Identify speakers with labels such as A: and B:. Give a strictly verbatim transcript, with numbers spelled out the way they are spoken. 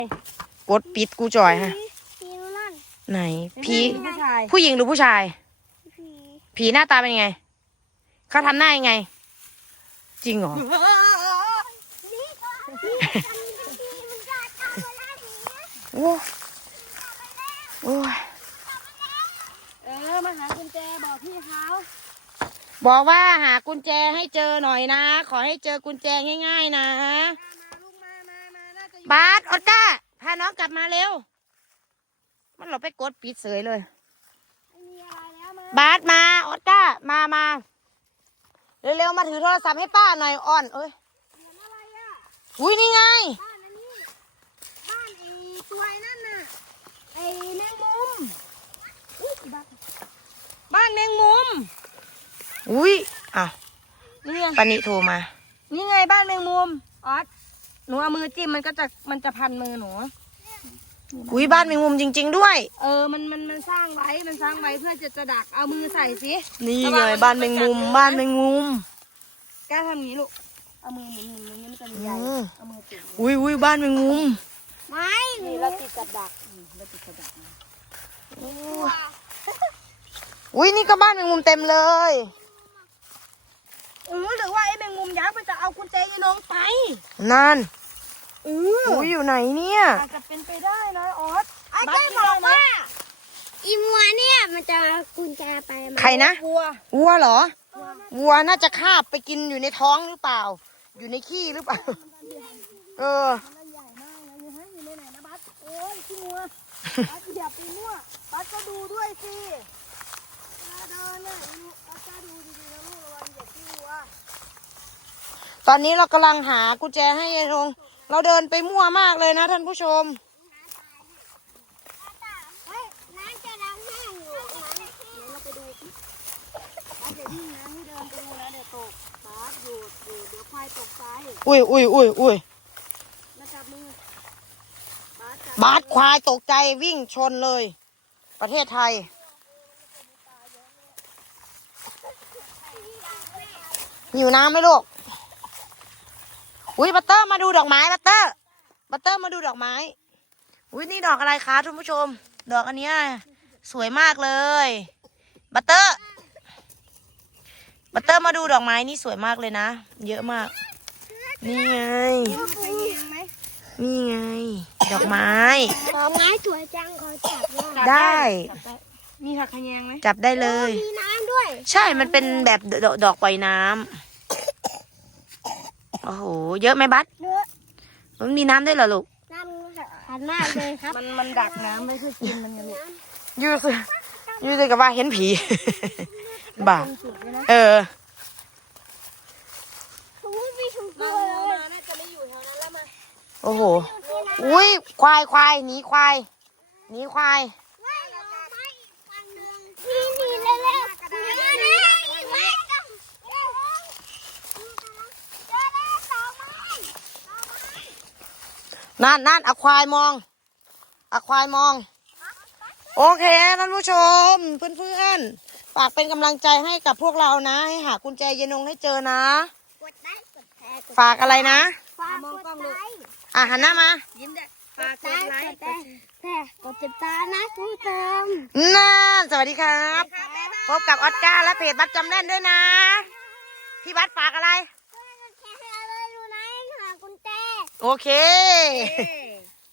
A: กดปิดกูจ่อยฮะไหนผีผู้หญิงหรือผู้ชายผีหน้าตาเป็นยังไงเขาทำหน้ายังไงจริงเหรอโอ้โอ้
B: เออมาหากุญแจบอกพี่เขา
A: บอกว่าหากุญแจให้เจอหน่อยนะขอให้เจอกุญแจง่ายๆนะบาสออสการ์พาน้องกลับมาเร็วมันเราไปกดปิดเสยเลยบาสมาออสการ์มามาเร็วๆมาถือโทรศัพท์ให้ป้าหน่อยอ่อนเอ้ยอุ้ยนี่ไง
B: บ้านไอ้ตัวนั่นน่ะไอ้แมงมุมบ้านแมงมุม
A: อุ้ยอ่ะ
B: นี่ไง
A: ปานิโทรมา
B: นี่ไงบ้านแมงมุมออสหนูเอามือจิ้มมันก็จะมันจะพันมือหนู
A: อุ้ยบ้านแมงมุมจริงๆด้วย
B: เออมันมันมันสร้างไว้มันสร้างไว้เพื่อจะจะดักเอามือใส่สิ
A: นี่ไงบ้านแมงมุมบ้านแมงมุม
B: กล้าทำอย่างนี้ลูกเอามือหมุนหมุนอย่างนี้มันจะมีใหญ่เอามือติด
A: อุ้ยอุ้ยบ้านแมงมุม
B: ไม่นี่เราติดกับดักเราติดกับดัก
A: อุ้ยนี่ก็บ้านแมงมุมเต็มเลย
B: เออหรือว่าไอ้แมงมุมยักษ์มันจะเอากุญแจยายน้องไป
A: นั่น
B: เออ
A: อุ้ยอยู่ไหนเนี่ย
B: อาจจะเป็นไปได้นะออส
C: ไอ้เต้บอกว่าอีมัวเนี่ยมันจะกุญแจไป
A: ใครนะ
B: วัว
A: วัวเหรอวัวน่าจะคาบไปกินอยู่ในท้องหรือเปล่าอยู่ในขี้หรือเปล่าเออ
B: มันใหญ่มากนะอยู่ให้อยู่ในไหนนะบัสโอ้ยขี้มัวบัสอย่าไปมั่วบัสก็ดูด้วยสิเดินเนี่ยบัสก็ดูดีๆนะลูกระวังอย่าขี้วัว
A: ตอนนี้เรากำลังหากุญแจให้ยายทงเราเดินไปมั่วมากเลยนะท่านผู้ชม
C: น้ำจะดังแห้งอยู่เดี๋ยวเราไปดู
B: บัสอย่าดิ้นนะให้เดินไปดูนะเดี๋ยวตกบัสหยุดหยุดเดี๋ยวควายตกใจ
A: อุ้ยอุ้ยอุ้ยอุ้ย
B: มาจับมือ
A: บาสควายตกใจวิ่งชนเลยประเทศไทยหิวน้ำไหมลูกอุ้ยบัตเตอร์มาดูดอกไม้บัตเตอร์บัตเตอร์มาดูดอกไม้อุ้ยนี่ดอกอะไรคะท่านผู้ชมดอกอันนี้สวยมากเลยบัตเตอร์บัตเตอร์มาดูดอกไม้นี่สวยมากเลยนะเยอะมากนี่ไงนี่ไงดอกไม้
C: ดอกไม้สวยจังขอจับ
A: ได้
B: มีผักขยงไหม
A: จับได้เลย
C: มีน้ำด้วย
A: ใช่มันเป็นแบบดอกปล่อยน้ำโอ้โหเยอะไหมบัส
C: เยอะ
A: มันมีน้ำด้วยเหรอลูก
C: น้ำขันมากเลยครับ
B: มันมันดักน้ำไว้เพื่อกินมันไงลูก
A: ยูสิยูสิกับว่าเห็นผีบ้าเออโอ้โหอุ้ยควายควายหนีควายหนีควาย
C: นี่นี่เร็วเร็ว
A: นั่นนั่นเอาควายมองเอาควายมองโอเคท่านผู้ชมเพื่อนๆฝากเป็นกำลังใจให้กับพวกเรานะให้หากุญแจยายนงให้เจอนะฝากอะไรนะ
C: ฝากกดไลค์
A: อ่ะหันหน้ามา
B: ยิ้มได้ฝากกดไลค์
C: แต่แต่กดติดตามนะคุณผู้ชม
A: น่าสวัสดีครับพบกับออสการ์และเพจบัตรจำแน่นด้วยนะพี่บัตรฝากอะไร
C: แค่ให้เราดูนะหากุญแจ
A: โอเค